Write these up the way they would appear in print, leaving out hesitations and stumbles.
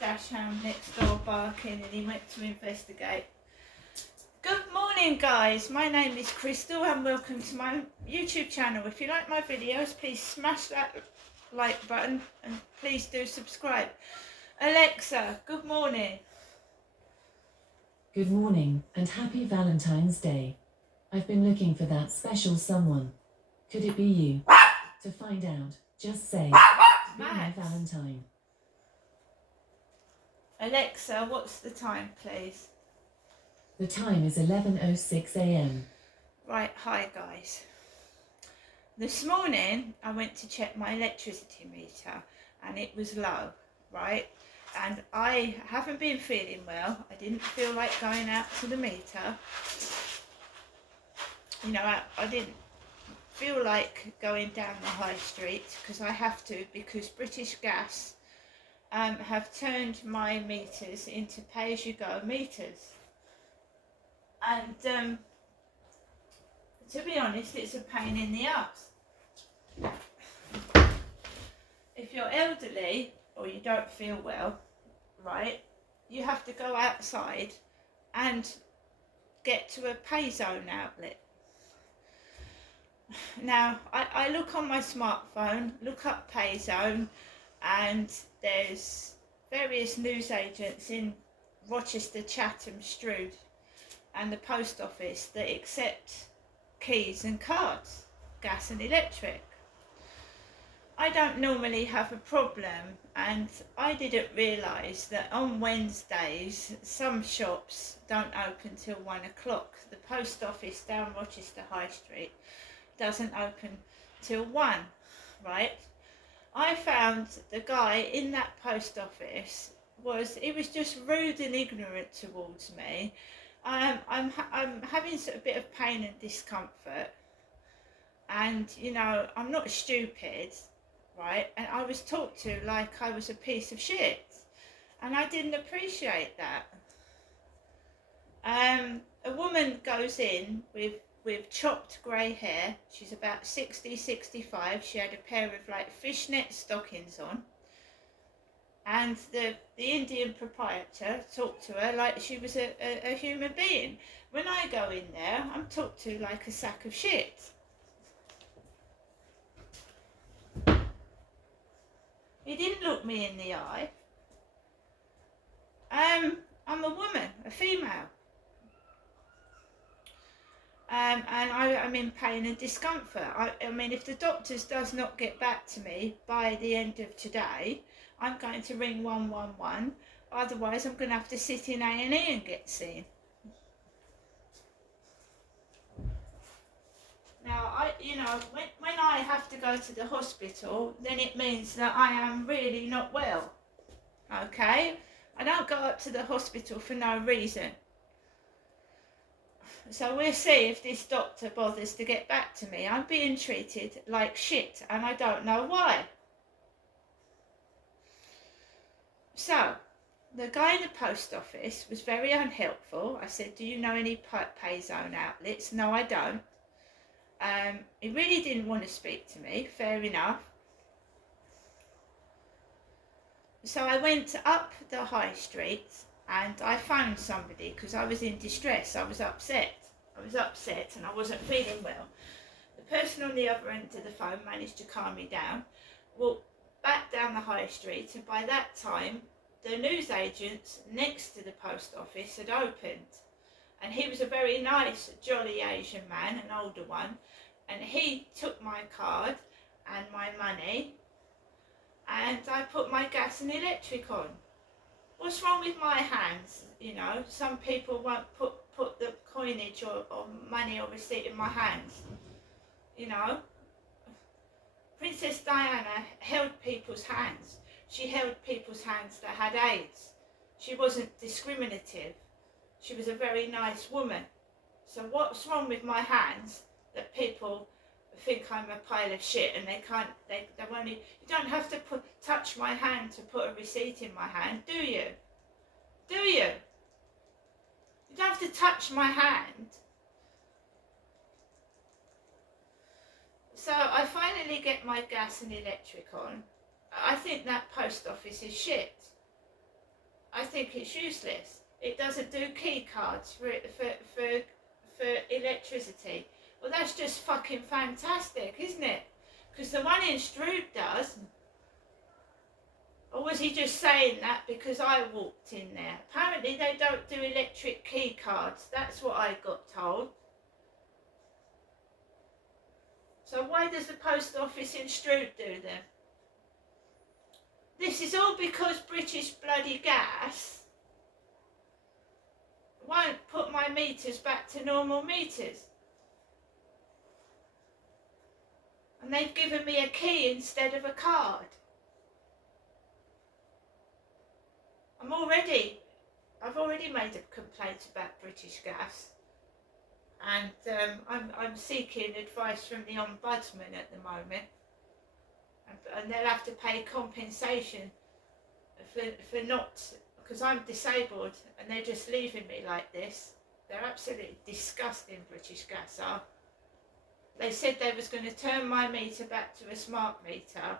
dachshund next door barking and he went to investigate. Good morning guys, my name is Crystal and welcome to my YouTube channel. If you like my videos, please smash that like button and please do subscribe. Alexa, good morning. Good morning and happy Valentine's Day. I've been looking for that special someone. Could it be you? To find out, just say, be my Valentine. Alexa, what's the time please? The time is 11:06 a.m. Right, hi guys. This morning I went to check my electricity meter and it was low, right? And I haven't been feeling well. I didn't feel like going out to the meter. You know, I didn't feel like going down the high street because I have to, because British Gas have turned my meters into pay-as-you-go meters. And to be honest, it's a pain in the ass. If you're elderly or you don't feel well, right, you have to go outside and get to a pay zone outlet. Now, I look on my smartphone, look up pay zone, and there's various newsagents in Rochester, Chatham, Strood and the post office that accept keys and cards, gas and electric. I don't normally have a problem, and I didn't realise that on Wednesdays some shops don't open till 1 o'clock. The post office down Rochester High Street doesn't open till 1, right? I found the guy in that post office was just rude and ignorant towards me. I'm having a bit of pain and discomfort, and you know, I'm not stupid, right? And I was talked to like I was a piece of shit, and I didn't appreciate that. A woman goes in with chopped grey hair. She's about 60, 65. She had a pair of like fishnet stockings on. And the Indian proprietor talked to her like she was a human being. When I go in there, I'm talked to like a sack of shit. He didn't look me in the eye. I'm a woman, a female. And I'm in pain and discomfort. I mean, if the doctors does not get back to me by the end of today, I'm going to ring 111. Otherwise, I'm going to have to sit in A&E and get seen. Now, when I have to go to the hospital, then it means that I am really not well. Okay? I don't go up to the hospital for no reason. So we'll see if this doctor bothers to get back to me. I'm being treated like shit and I don't know why. So, the guy in the post office was very unhelpful. I said, do you know any pay zone outlets? No, I don't. He really didn't want to speak to me, fair enough. So I went up the high street and I phoned somebody because I was in distress. I was upset and I wasn't feeling well. The person on the other end of the phone managed to calm me down, walked back down the high street, and by that time the newsagents next to the post office had opened. And he was a very nice, jolly Asian man, an older one, and he took my card and my money and I put my gas and electric on. What's wrong with my hands? You know, some people won't put the coinage or money or receipt in my hands. You know, Princess Diana held people's hands. She held people's hands that had AIDS. She wasn't discriminative. She was a very nice woman. So what's wrong with my hands that people think I'm a pile of shit and they won't, you don't have to touch my hand to put a receipt in my hand, do you? Do you? You don't have to touch my hand. So I finally get my gas and electric on. I think that post office is shit. I think it's useless. It doesn't do key cards for electricity. Well, that's just fucking fantastic, isn't it? Because the one in Strood does. Or was he just saying that because I walked in there? Apparently they don't do electric key cards. That's what I got told. So why does the post office in Strood do them? This is all because British bloody Gas won't put my meters back to normal meters. And they've given me a key instead of a card. I've already made a complaint about British Gas. And I'm seeking advice from the Ombudsman at the moment. And they'll have to pay compensation for not, because I'm disabled and they're just leaving me like this. They're absolutely disgusting, British Gas are. They said they was going to turn my meter back to a smart meter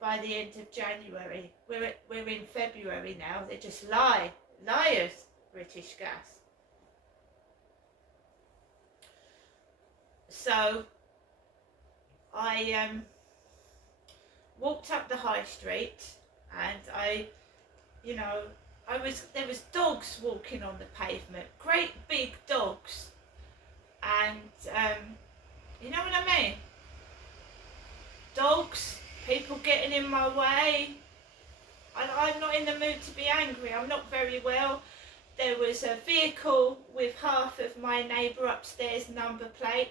by the end of January. We're in February now. They just liars, British Gas. So I walked up the high street and there was dogs walking on the pavement, great big dogs, and you know what I mean? Dogs, people getting in my way. I'm not in the mood to be angry. I'm not very well. There was a vehicle with half of my neighbour upstairs number plate.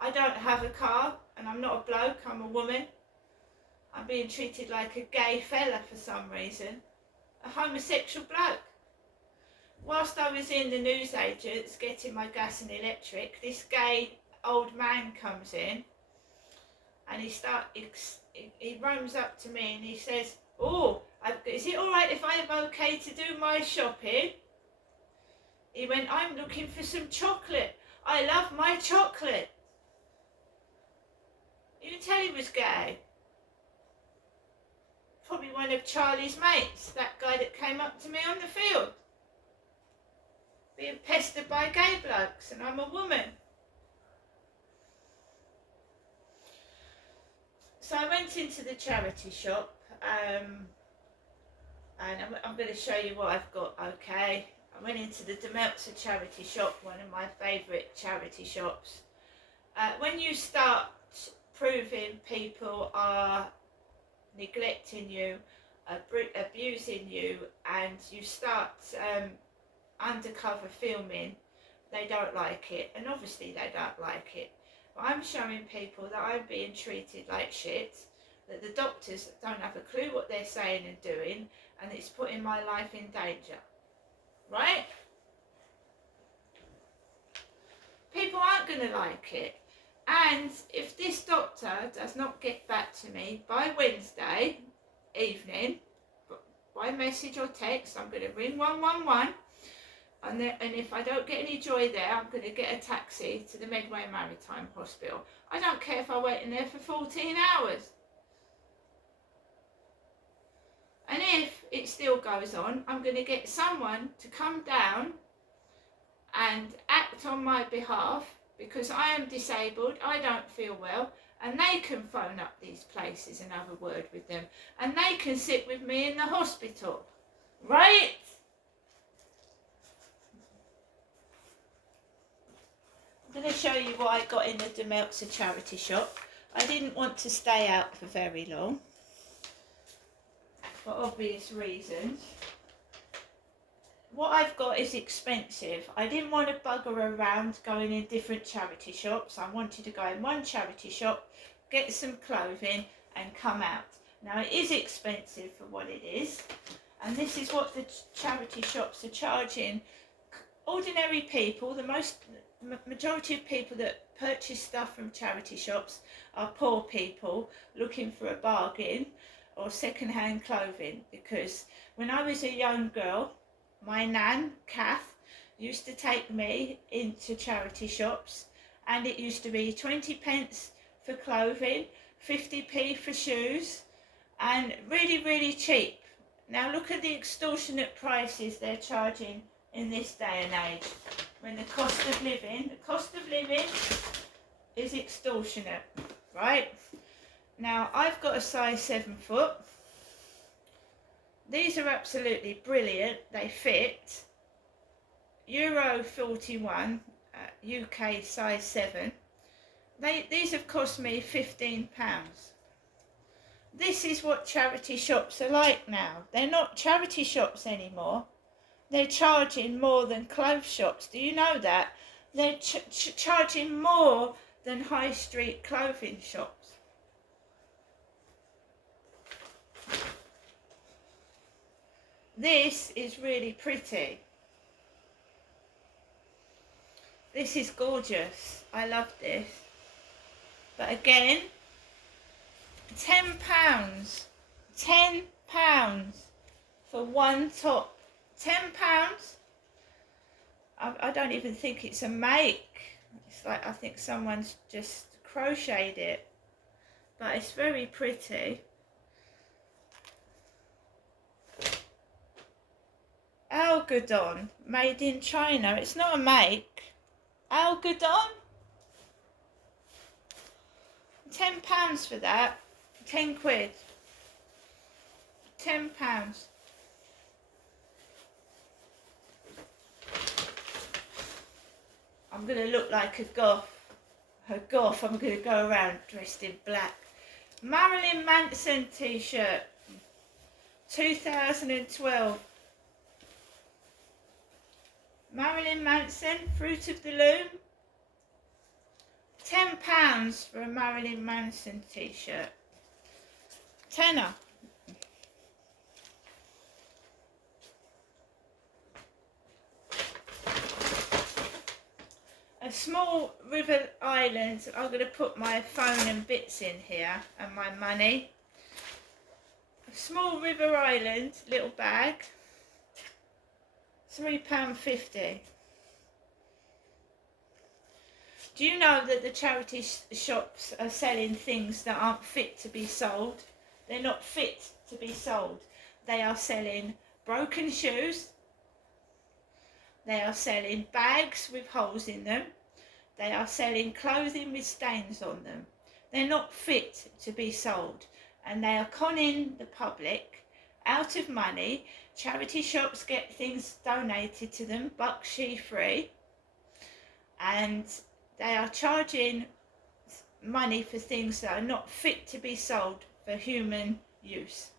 I don't have a car and I'm not a bloke, I'm a woman. I'm being treated like a gay fella for some reason. A homosexual bloke. Whilst I was in the newsagents getting my gas and electric, this gay old man comes in and he roams up to me and he says, "Oh, is it alright if I'm okay to do my shopping?" He went, "I'm looking for some chocolate. I love my chocolate." You can tell he was gay. Probably one of Charlie's mates, that guy that came up to me on the field. Being pestered by gay blokes, and I'm a woman. So I went into the charity shop, and I'm going to show you what I've got, okay? I went into the De Meltzer charity shop, one of my favourite charity shops. When you start proving people are neglecting you, abusing you, and you start undercover filming, they don't like it, and obviously they don't like it. But I'm showing people that I'm being treated like shit, that the doctors don't have a clue what they're saying and doing, and it's putting my life in danger, right? People aren't going to like it. And if this doctor does not get back to me by Wednesday evening, by message or text, I'm going to ring 111. And if I don't get any joy there, I'm going to get a taxi to the Medway Maritime Hospital. I don't care if I wait in there for 14 hours. And if it still goes on, I'm going to get someone to come down and act on my behalf, because I am disabled, I don't feel well, and they can phone up these places and have a word with them, and they can sit with me in the hospital, right? I'm going to show you what I got in the De Meltzer charity shop. I didn't want to stay out for very long, for obvious reasons. What I've got is expensive. I didn't want to bugger around going in different charity shops. I wanted to go in one charity shop, get some clothing and come out. Now it is expensive for what it is, and this is what the charity shops are charging ordinary people. The majority of people that purchase stuff from charity shops are poor people looking for a bargain or second-hand clothing, because when I was a young girl, my nan, Kath, used to take me into charity shops, and it used to be 20 pence for clothing, 50p for shoes, and really, really cheap. Now look at the extortionate prices they're charging in this day and age. When the cost of living is extortionate, right? Now I've got a size 7 foot. These are absolutely brilliant. They fit. Euro 41, UK size 7. These have cost me £15. This is what charity shops are like now. They're not charity shops anymore. They're charging more than clothes shops. Do you know that? They're charging more than high street clothing shops. This is really pretty. This is gorgeous. I love this. But again, £10. £10 for one top. £10? I don't even think it's a make. It's like, I think someone's just crocheted it. But it's very pretty. Algodon, made in China. It's not a make. Algodon? £10 for that. 10 quid. £10. I'm going to look like a goth. I'm going to go around dressed in black. Marilyn Manson t-shirt. 2012. Marilyn Manson, Fruit of the Loom. £10 for a Marilyn Manson t-shirt. Tenner. A small river island. I'm going to put my phone and bits in here and my money. A small river island, little bag. £3.50. Do you know that the charity shops are selling things that aren't fit to be sold? They're not fit to be sold. They are selling broken shoes. They are selling bags with holes in them. They are selling clothing with stains on them. They're not fit to be sold. And they are conning the public out of money. Charity shops get things donated to them, Bakshi free. And they are charging money for things that are not fit to be sold for human use.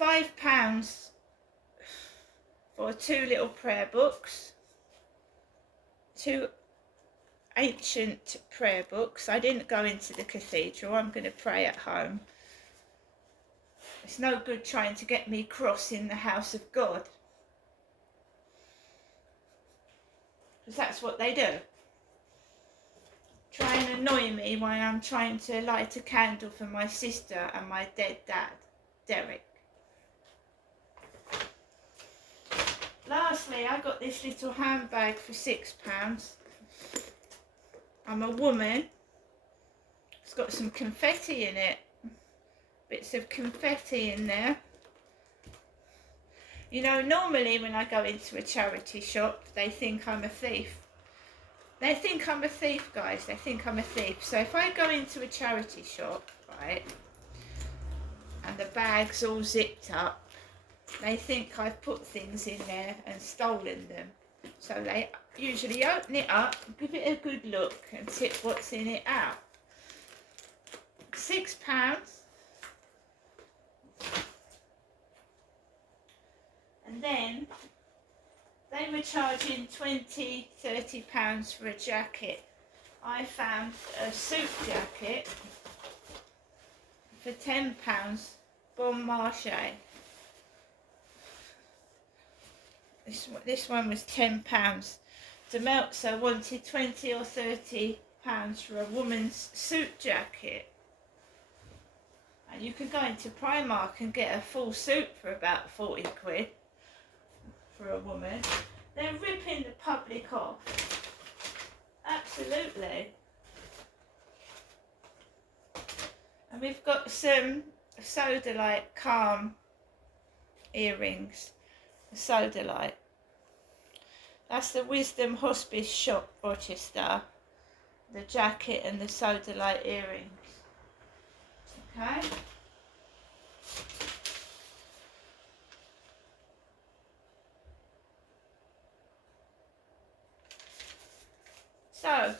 £5 for 2 little prayer books. 2 ancient prayer books. I didn't go into the cathedral. I'm going to pray at home. It's no good trying to get me cross in the house of God. Because that's what they do. Try and annoy me while I'm trying to light a candle for my sister and my dead dad, Derek. Lastly, I got this little handbag for £6. I'm a woman. It's got some confetti in it. Bits of confetti in there. You know, normally when I go into a charity shop, they think I'm a thief. They think I'm a thief, guys. They think I'm a thief. So if I go into a charity shop, right, and the bag's all zipped up, they think I've put things in there and stolen them. So they usually open it up, give it a good look and tip what's in it out. £6. And then they were charging £20, £30 for a jacket. I found a suit jacket for £10, Bon Marché. This one was £10. Demeltzer wanted £20 or £30 for a woman's suit jacket. And you can go into Primark and get a full suit for about 40 quid for a woman. They're ripping the public off. Absolutely. And we've got some Sodalite Calm earrings. The Sodalite. That's the Wisdom Hospice shop, Rochester. The jacket and the Sodalite earrings. Okay. So,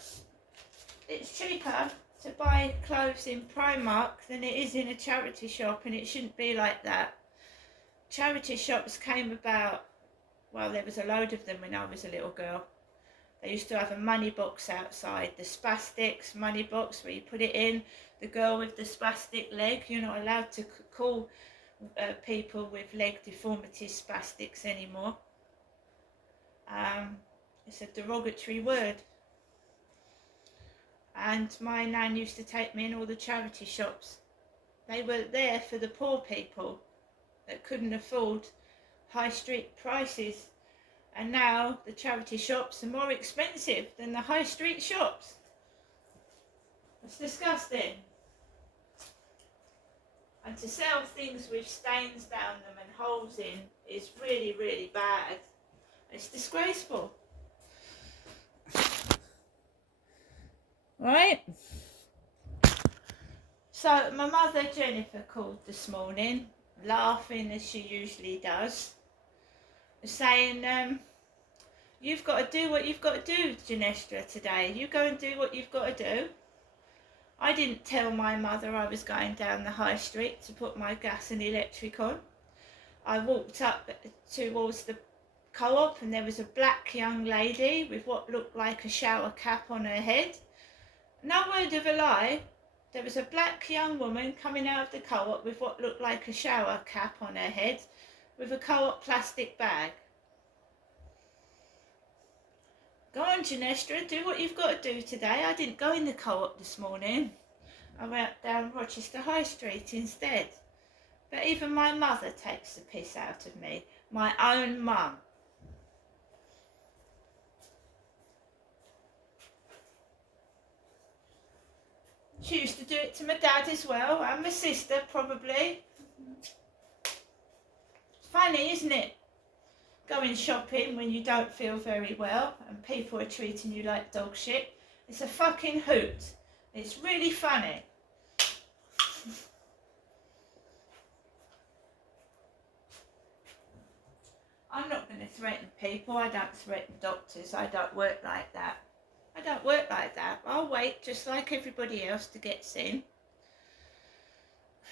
it's cheaper to buy clothes in Primark than it is in a charity shop, and it shouldn't be like that. Charity shops came about, well, there was a load of them when I was a little girl. They used to have a money box outside, the spastics money box where you put it in. The girl with the spastic leg, you're not allowed to call people with leg deformities spastics anymore. It's a derogatory word. And my nan used to take me in all the charity shops. They were there for the poor people that couldn't afford high street prices. And now the charity shops are more expensive than the high street shops. It's disgusting. And to sell things with stains down them and holes in is really, really bad. It's disgraceful. Right? So my mother Jennifer called this morning, laughing as she usually does, saying, you've got to do what you've got to do, Genestra, today. You go and do what you've got to do. I didn't tell my mother I was going down the high street to put my gas and electric on. I walked up towards the co-op and there was a black young lady with what looked like a shower cap on her head. No word of a lie, there was a black young woman coming out of the co-op with what looked like a shower cap on her head with a co-op plastic bag. Go on, Genestra, do what you've got to do today. I didn't go in the co-op this morning. I went down Rochester High Street instead. But even my mother takes the piss out of me. My own mum. She used to do it to my dad as well, and my sister probably. It's funny, isn't it? Going shopping when you don't feel very well and people are treating you like dog shit. It's a fucking hoot. It's really funny. I'm not going to threaten people. I don't threaten doctors. I don't work like that. I don't work like that. I'll wait just like everybody else to get seen.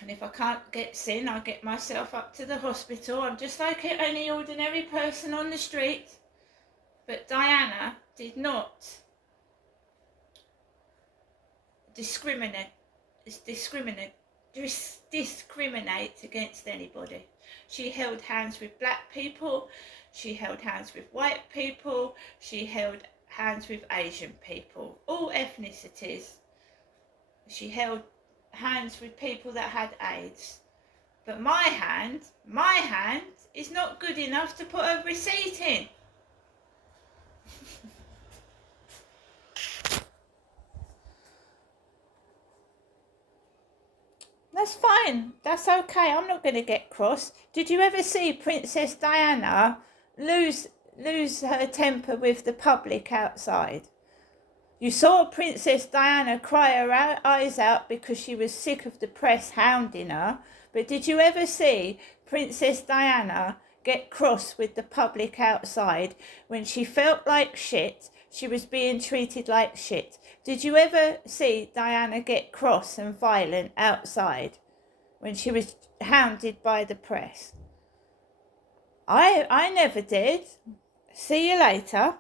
And if I can't get seen, I'll get myself up to the hospital. I'm just like any ordinary person on the street. But Diana did not discriminate against anybody. She held hands with black people. She held hands with white people. She held hands with Asian people, all ethnicities. She held hands with people that had AIDS. But my hand is not good enough to put a receipt in. That's fine. That's okay. I'm not going to get cross. Did you ever see Princess Diana lose her temper with the public outside? You saw Princess Diana cry her eyes out because she was sick of the press hounding her. But did you ever see Princess Diana get cross with the public outside when she felt like shit? She was being treated like shit. Did you ever see Diana get cross and violent outside when she was hounded by the press? I never did. See you later.